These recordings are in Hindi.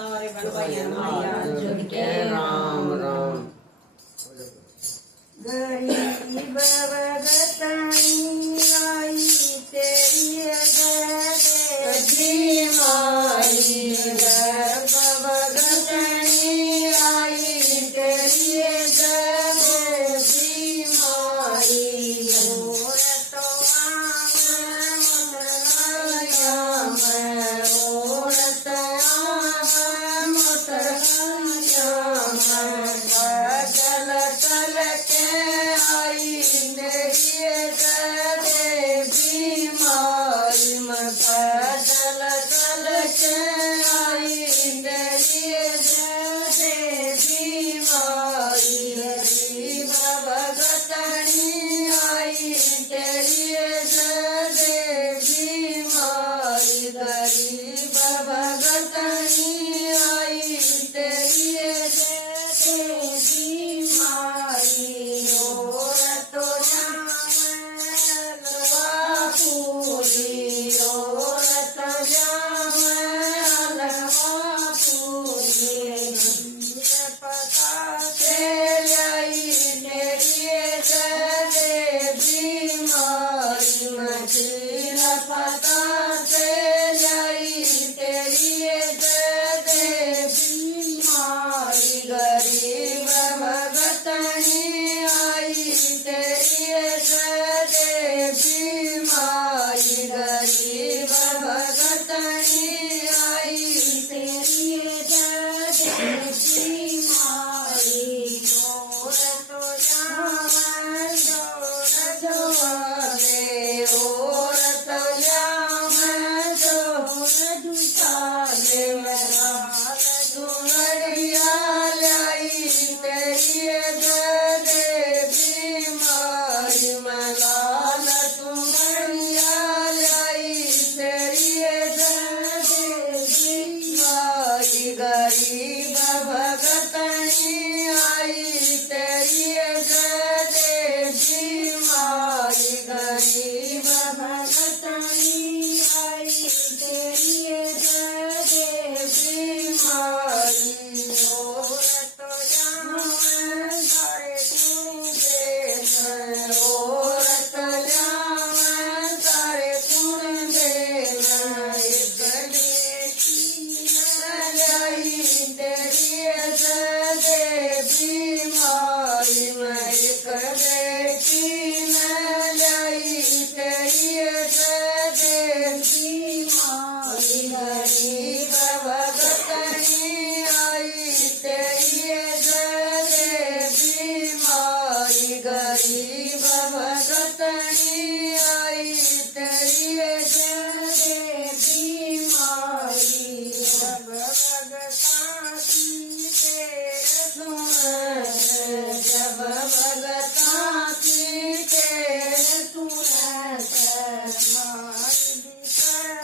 सारे बन भाइयों मैया जुग के राम राम। गरीब भगताई आई तेरी जी माई गर्भ भगतनी आई तेरी जी माई और तो गरीब भगतनी आई तेरी देवी माई गरीब भगतनी आई तेरी देवी माई और तो जान सारे गुण देन और तो जान सारे गुण देन एक गरीब भगतनी आई तेरी देवी माई जब भगतासी तेरे सुन जब भगतासी तेरे सुन मारी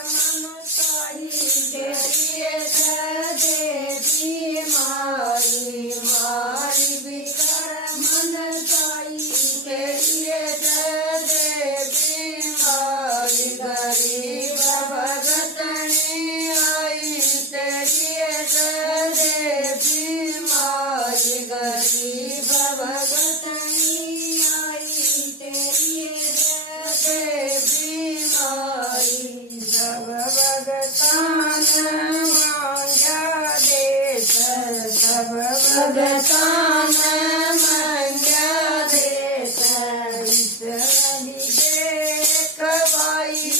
मन साई तेरी देवी माई मारी बिकर मन साई तेरी देवी माई गरीब भगतनी आई तेरी देवी माई गरीब भगतनी आई तेरी देवी माई जब भगतान मांगा देश सब भगतान मांगा देश विवेक भाई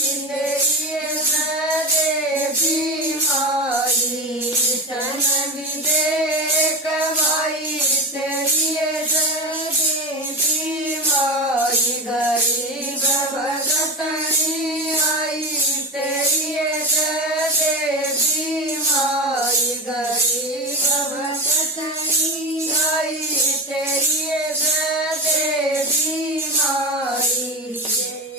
देवी माई सन विवेक भाई देवी माई गरीब भगतनी आई तेरी देवी माई गरीब भगतनी आई तेरी देवी माई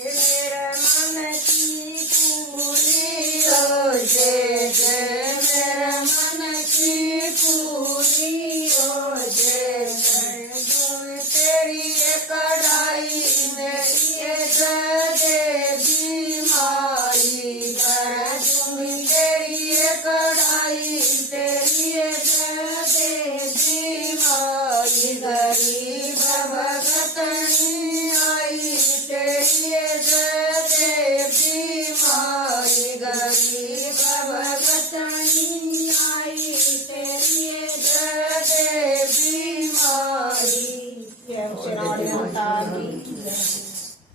मेरा मन की पूरी हो जय जय मेरा मन की पूरी हो जय तेरी कढ़ाई मेरी देवी माई तेरी कढ़ाई तेरी भगतनी आई तेरी जय देवी माई गरीब भगतनी आई तेरी जय देवी माई। जय श्री राम माता की जय।